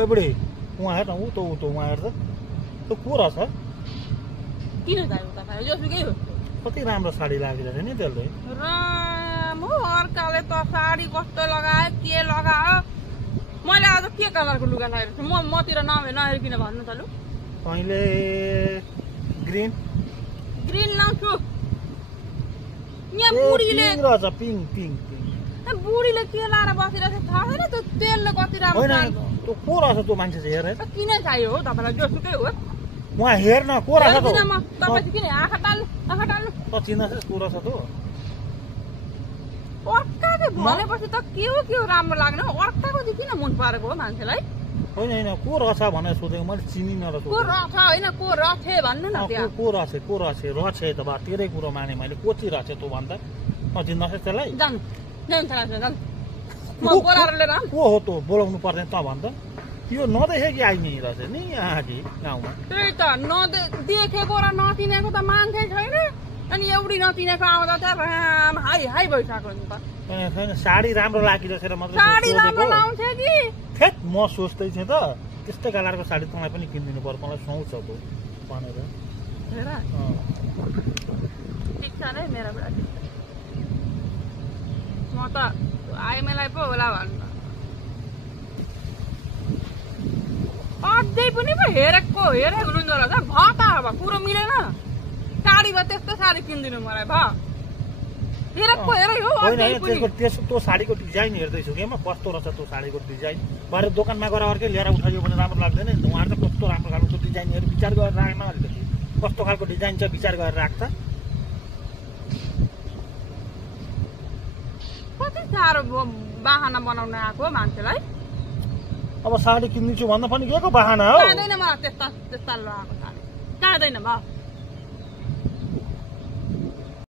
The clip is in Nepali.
ओइ बुढी उहाँ हेर न ऊ त उहाँ हेर त त्यो को रहेछ किन चाहियो तपाईँ जोसुकै हो कति राम्रो साडी लागिरहेछ नि त्यसले राम हो अर्काले त साडी कस्तो लगायो के लगायो मैले आज के कलरको लुगा लगाएको छु मतिर नहेरिकन भन्नु त लु तैँले ग्रिन ग्रिन लाउँछु यहाँ बुढीले रहेछ पिङ्क पिङ्क बुढीले के लाएर बसिरहेको थाहा छैन त्यो तेलले कति राम्रो त्यो को रहेछ त्यो मान्छे चाहिँ हेर किन चाहियो हो तपाईँलाई जोसुकै हो उहाँ हेर न को रहेछ तपाईँ किन आँखा टाल्नु त चिन्दैछस् को रहेछ त अर्काको भनेपछि त के हो राम्रो लाग्ने हो अर्काको चाहिँ किन मन परेको हो मान्छेलाई होइन को रहेछ भनेर सोधेको मैले चिनिनँ र को रहेछ होइन को रथे भन्नु न त्यहाँ को रहेछ त बा तेरै कुरो माने मैले को चाहिँ रहेछ तँ भन्दा नचिन्दैछस् त्यसलाई जानु म बोलाएर लिएर को हो त बोलाउनु पर्ने त भन्दा यो नदेखेकी आइने रहेछ नि यहाँ कि गाउँमा त्यही त देखेको र नचिनेको त मान्छे छैन अनि एउटी नचिनेको आउँदा त राम हाई हाई भइसक्यो नि त छैन साडी राम्रो लागिरहेछ र मात्र साडी राम्रो लाउँछ कि फेट म सोच्दै थिएँ त त्यस्तै कलरको साडी तँलाई पनि किनिदिनु पर्छ मलाई सुहाउँछ त भनेर हेर ठिक छ नै मेरो कुरा म त आइमेलाई पो होला भन्नु अझै पनि पो हेरेको हुनुहुँदो रहेछ भता अब कुरो मिलेन साडी भयो त्यस्तो साडी किनिदिनु मलाई भयो हेरेको हेरै हो त्यो साडीको डिजाइन हेर्दैछु कि म कस्तो रहेछ त्यो साडीको डिजाइन भरे दोकानमा गएर अर्कै लिएर उठायो भने राम्रो लाग्दैन नि उहाँहरू त कस्तो राम्रो खालको डिजाइनहरू विचार गरेर राख्न अलिकति कस्तो खालको डिजाइन छ विचार गरेर राख्छ कति साह्रो बाहना बनाउन आएको मान्छेलाई अब साडी किनिदिन्छु भन्दा पनि के को बाहना हो चाहिँदैन मलाई त्यस्ता लगाएको साडी चाहिँदैन भयो